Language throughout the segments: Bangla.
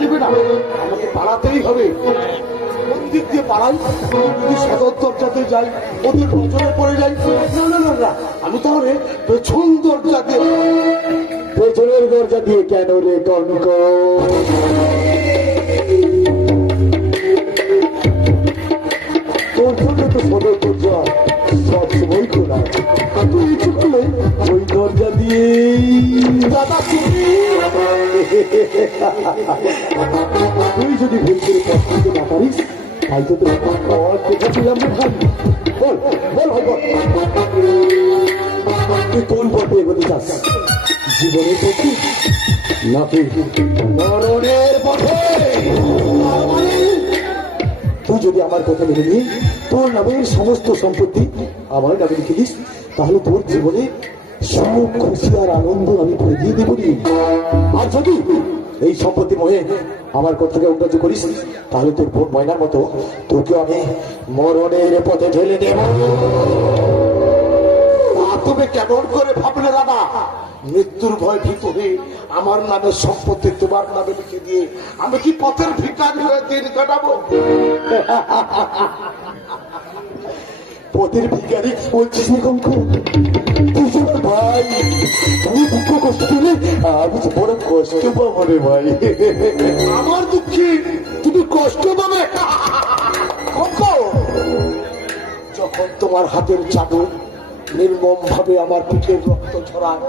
দেবে না, আমাকে পালাতেই হবে। কোন দিক দিয়ে পালাই? যদি সদর দরজাতে যাই, ওদের নজরে পড়ে যাই। না না না না, আমি তাহলে পেছন দরজা দিয়ে। পেছনের দরজা দিয়ে কেন রে কনক? তোর জন্য তো সদর দরজা সবসময় খোলা, তুই ইচ্ছে করলে ওই দরজা দিয়ে। দাদা তুই যদি ভুল করে পছন্দ না পারিস, তাই তো তোর খাওয়ার দেখেছিলাম রে ভাই। বল বল ভাই বল, তুই কোন পথে এগোতে চাস? জীবনের পথে নাকি মরণের পথে? তুই যদি আমার কথা মেনে নিয়ে তোর নামের সমস্ত সম্পত্তি আমার নামে লিখে দিস, তাহলে তোর জীবনে সুখ খুশি আর আনন্দ আমি ফিরিয়ে দেব। আর যদি এই সম্পত্তি মোহে আমার কথাকে অগ্রাহ্য করিস, তাহলে তোর বোন ময়নার মতো তোকে আমি মরণের পথে ঠেলে দেব। তুমি কেমন করে ভাবলে দাদা? মৃত্যুর ভয় ভীত হয়ে আমার নামের সম্পত্তি তোমার নামে লিখে দিয়ে আমি কি পথের ভিখারি হয়ে দিন কাটাবো? পথের ভিখারি বলছিস না কঙ্ক? তুই আমার ভাই, তুই দুঃখ কষ্ট পেলে আমি যে বড় কষ্ট পাবো রে ভাই। আমার দুঃখে তুমি কষ্ট পাবে? কঙ্ক, যখন তোমার হাতের চাদর নির্মম ভাবে আমার পিঠের রক্ত ঝরায়,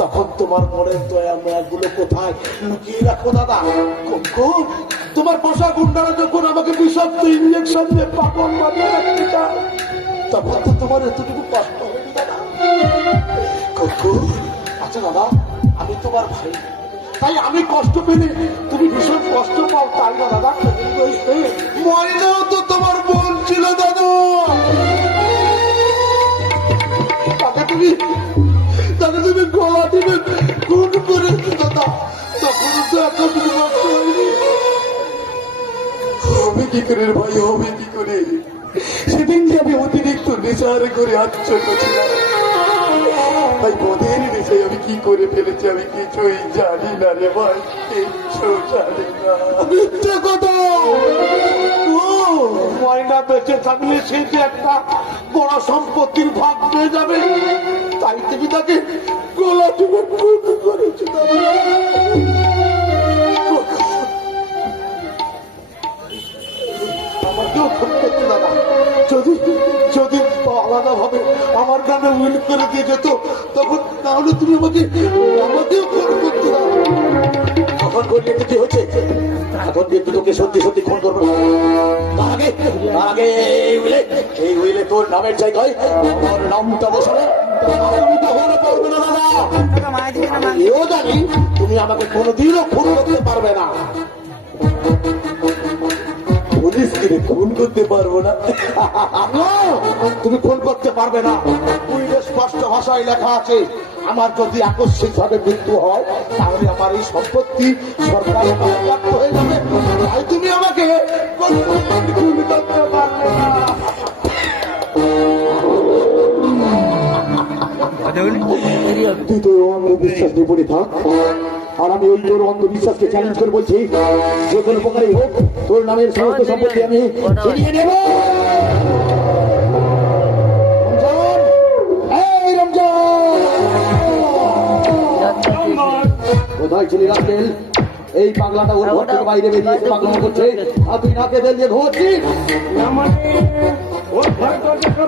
তখন তোমার মনের দয়া মায়াগুলো কোথায় লুকিয়ে রাখো দাদা? কঙ্ক, তোমার পোষা গুন্ডারা যখন আমাকে বিষাক্ত ইঞ্জেকশন দিয়ে পাগল বানিয়ে রাখতে চায়, তখন তো তোমার এতটুকু কষ্ট হবে দাদা। কঙ্ক, আচ্ছা দাদা, আমি তোমার ভাই, তাই আমি কষ্ট পেলে তুমি ভীষণ কষ্ট পাও, তাই না দাদা? ময়নাও তো তোমার বোন ছিল দাদা, তাকে তুমি গলা দিবে খুন করেছো দাদা, তখন তো এতটুকু নষ্ট হয়নি। হবে কি করে রে ভাই, হবে কি করে? সেদিন যে আমি অতিরিক্ত নেশার করে আচ্ছন্ন ছিলাম, তাই বোধের নেশায় আমি কি করে ফেলেছি আমি কিছুই জানি না রে ভাই, কিচ্ছু জানি না। মিথ্যে কথা! ময়না বেঁচে থাকলে সে যে একটা বড় সম্পত্তির ভাগ পেয়ে যাবে, তাই তুমি তাকে গলা টিপে খুন করেছো দাদা। আমাকেও খুন করতে দাদা, যদি যদি আলাদা ভাবে আমার নামে উইল করে দিয়ে যেত, তখন তাহলে তুমি আমাকেও খুন করতে দাও। এখন করলে তো কি হচ্ছে? এখন কিন্তু তোকে সত্যি সত্যি খুন করবো। তার আগে এই উইলে তোর নামের জায়গায় আমার নামটা বসানো। তুমি কখনো পারবে না দাদা, এও জানি তুমি আমাকে কোনোদিনও খুন করতে পারবে না। পুলিশ কিনে খুন করতে পারবো না? তুমি খুন করতে পারবে না। উইলে স্পষ্ট ভাষায় লেখা আছে, আমার যদি আকস্মিক ভাবে মৃত্যু হয়, তাহলে আমার এই সম্পত্তি সরকার বাজেয়াপ্ত হয়ে যাবে। তাই তুমি আমাকে খুন করতে পারবে না। তুই তোর অন্ধবিশ্বাস নিয়ে পড়ে থাক, আর আমি ওই তোর অন্ধবিশ্বাসকে চ্যালেঞ্জ করে বলছি, যে কোনো প্রকারই হোক তোর নামের সমস্ত সম্পত্তি আমি ছিনিয়ে নেব। কোথায় ছিলি রাস্কেল? এই পাগলাটা ওর ঘর থেকে বাইরে বেরিয়ে পাগলামো করছে, আর তুই নাকে তেল দিয়ে ঘুমাচ্ছিস। ওর ঘর দরজাটা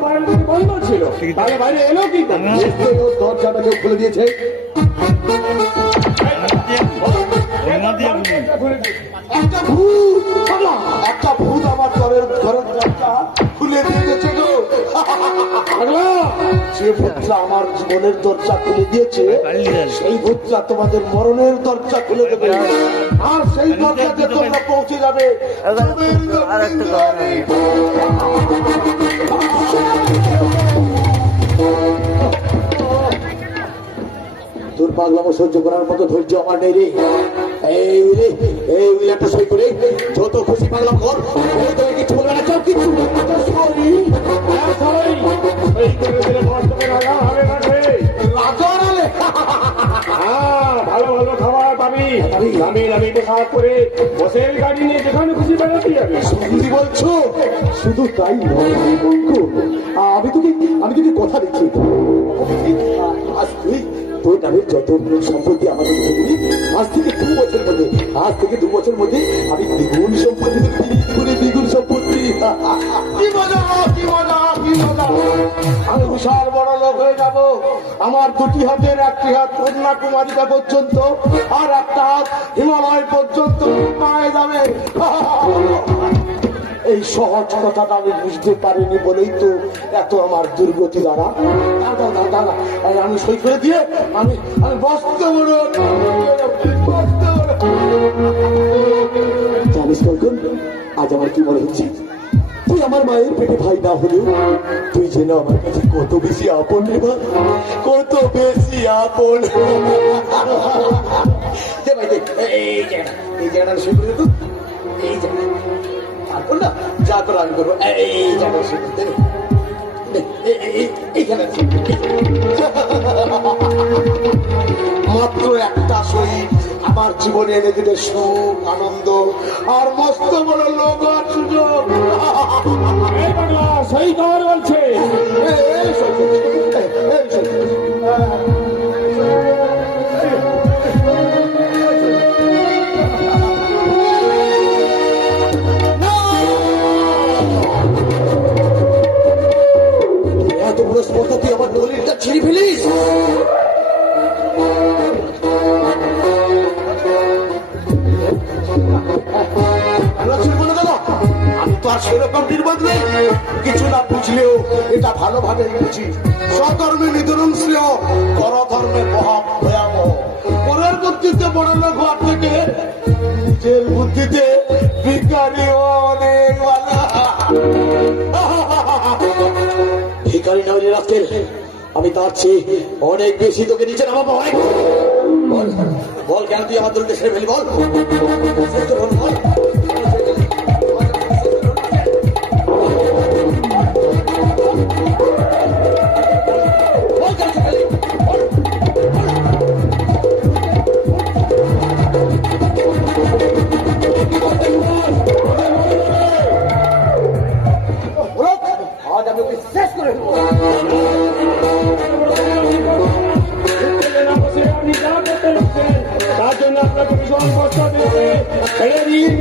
বন্ধ ছিল, তাহলে বাইরে এলো কি? নিশ্চয়ই ওর দরজাটা কেউ খুলে দিয়েছে। একটা ভূত আমার ঘরের দরজা খুলে দিয়েছে গো। যে ভূতটা আমার জীবনের দরজা খুলে দিয়েছে, সেই ভূতটা তোমাদের মরণের দরজা খুলে দেবে, আর সেই দরজাতে তোমরা পৌঁছে যাবে। তোর পাগলামো সহ্য করার মতো ধৈর্য আমার নেই রে। এই একটা সই করে যত খুশি পাগলাম কর, কিছু বলবে না, চাও কিছু। ভালো ভালো খাবার পাবি, নামি নামি খা। করে বসের গাড়ি নিয়ে যেখানে খুশি বেড়াতে যাবে। সত্যি বলছো? শুধু তাই নয় বঙ্কু, আমি তোকে কথা দিচ্ছি, আজ তুই তোর নামের যত সম্পত্তি আমাদের দিবি, আজ থেকে 2 বছর মধ্যে আমি দ্বিগুণ সম্পত্তি তোকে দিয়ে দিব রে, দ্বিগুণ সম্পত্তি। কি মজা, কি মজা, কি মজা! আমি বিশাল বড় লোক হয়ে যাব। আমার 2টি হাতের একটি হাত কন্যাকুমারিকা পর্যন্ত, আর একটা হাত হিমালয় পর্যন্ত পায়ে যাবে। এই সহজ কথাটা আমি বুঝতে পারিনি বলেই তো এত আমার দুর্গতি। দাঁড়া দাঁড়া দাঁড়া, আমি সই করে দিয়ে আমি বসতে বড় জানিস বঙ্কু, আজ আমার কি মনে হচ্ছে, তুই আমার মায়ের পেটে ভাই না হলেও তুই যেন আমার কাছে কত বেশি আপন রে মা, কত বেশি আপন। দে ভাই, দে। এই জায়গাটা সই করে দে তো। এই জায়গা তারপর না যা করে আমি করবো। এই জায়গা সই করতে দে। এইখানে মাত্র একটা সই আমার জীবনে এনে দিলে সুখ, আনন্দ আর মস্ত বড় লোক আর সুযোগ। এই পাগলা, সই কর বলছে। এই সই করছি, এই সই করছি। এত বড় স্পর্ধা তুই আমার দলিলটা ছিঁড়ে ফেলিস? আমি তো আর সেরকম নির্বোধ নেই, কিছু না বুঝলেও এটা ভালোভাবে বুঝি। স্বধর্মে নিধন শ্রেয়, পরধর্মে মহা ভয়াবহ। পরের বুদ্ধিতে বড় লোক হওয়ার থেকে নিজের বুদ্ধিতে ভিখারি অনেক ভালো। ভিখারি নয় রে রাস্কেল, আমি তার চেয়ে অনেক বেশি তোকে নিচে নামাবো। অনেক বল, বল কেন তুই আমার দলকে ছেড়ে ফেলি, বল বল। আজ আমি ওকে শেষ করে দেবো। না বসে আপনি যা করতে লাগছেন, তার জন্য আপনাকে ভীষণ কষ্ট দেবে। ছেড়ে দিন।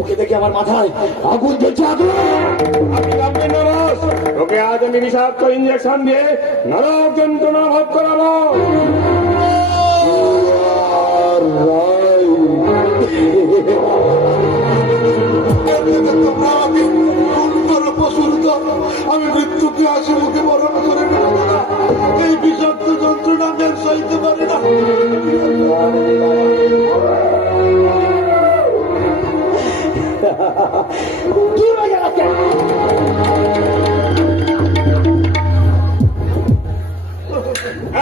ওকে দেখে আমার মাথায় আগুন জ্বলছে, আগুন। আপনি কাঁপবেন না বস, ওকে আজ আমি বিষাক্ত ইঞ্জেকশন দিয়ে নরক যন্ত্রণা ভোগ করাবো। তোমরা আমাকে খুন করো, পশুর দল। আমি মৃত্যুকে হাসি মুখে বরণ করে নেব না। এই বিষাক্ত যন্ত্রণা আমি আর সইতে পারি না।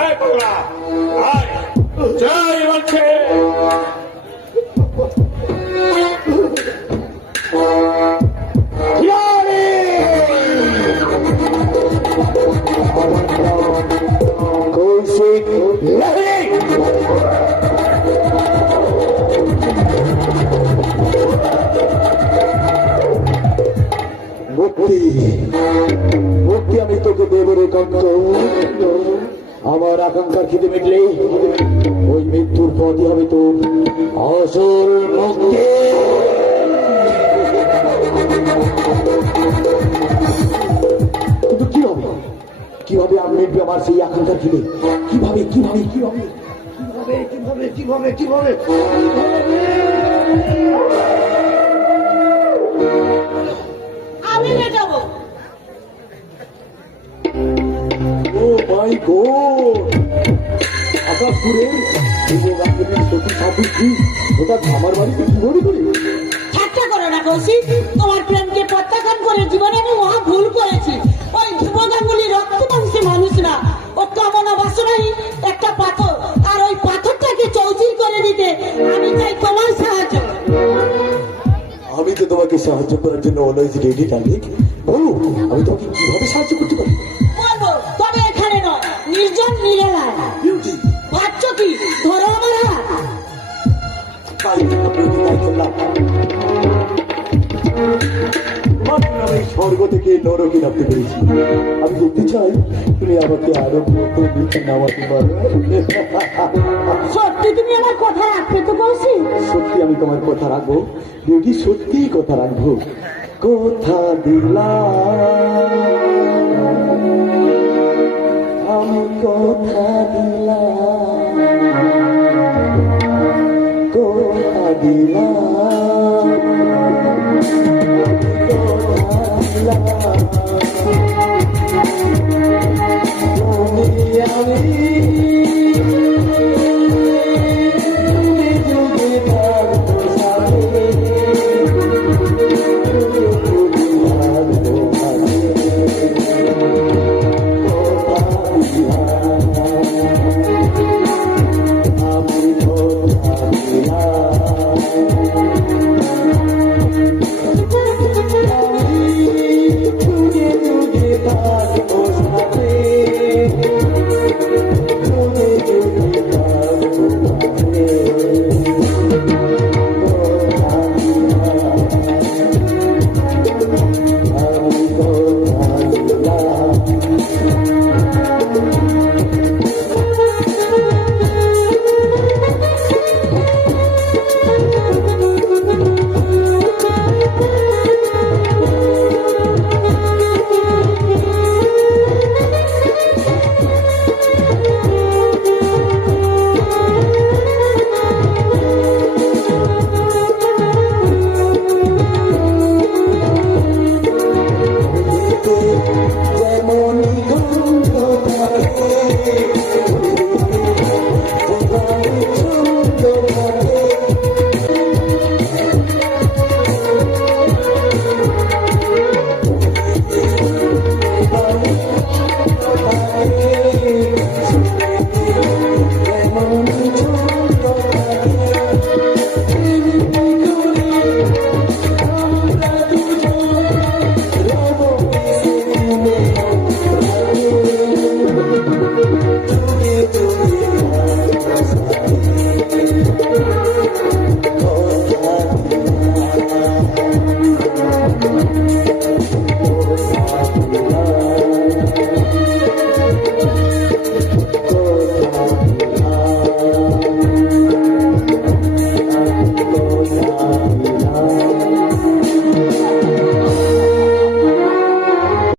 এই পাগলা, আয়, জয় বলছে। কৌশিক লাহিড়ী। মুক্তি, মুক্তি আমি তোকে দেব রে কান্ত। আমার আকাঙ্ক্ষার খিদে মিটলেই ওই মৃত্যুর পথই হবে তোর আসল মুক্তি। কিন্তু কিভাবে আমি মিটবে আমার সেই আকাঙ্ক্ষার খিদে? কিভাবে কিভাবে কিভাবে কিভাবে কিভাবে কিভাবে কিভাবে? আমি মেটাবো। ও মাই গড, আকাশপুরের সতী সাবিত্রী হঠাৎ আমার বাড়িতে কি মনে করি? ঠাট্টা করো না কৌশিক, তোমার প্রেমকে প্রত্যাখ্যান করে জীবনে আমি মহা ভুল করেছি। ওই ধ্রুবগাঙ্গুলি রক্ত মাংসে মানুষ না, ও কামনা বাসনাহীন একটা পাথর। আর ওই পাথরটাকে চৌচির করে দিতে আমি চাই তোমার সাহায্য। আমি তো তোমাকে সাহায্য করার জন্য অলওয়েজ রেডি ডার্লিং। বলো আমি তোমাকে কিভাবে সাহায্য করতে পারি? বলবো, তবে এখানে নয়, নির্জন নিরালায়। বিউটি, তাই তাই করলাম। মাত্র আমি স্বর্গ থেকে নরকে নামতে পেরেছি। আমি দেখতে চাই তুমি আমাকে আরো কত নিচে নামাতে পারো। সত্যি তুমি আমার কথা রাখবে তো কৌশি? সত্যি আমি তোমার কথা রাখবো বিউটি, সত্যি কথা রাখবো। কথা দিলাম, আমি কথা দিলাম।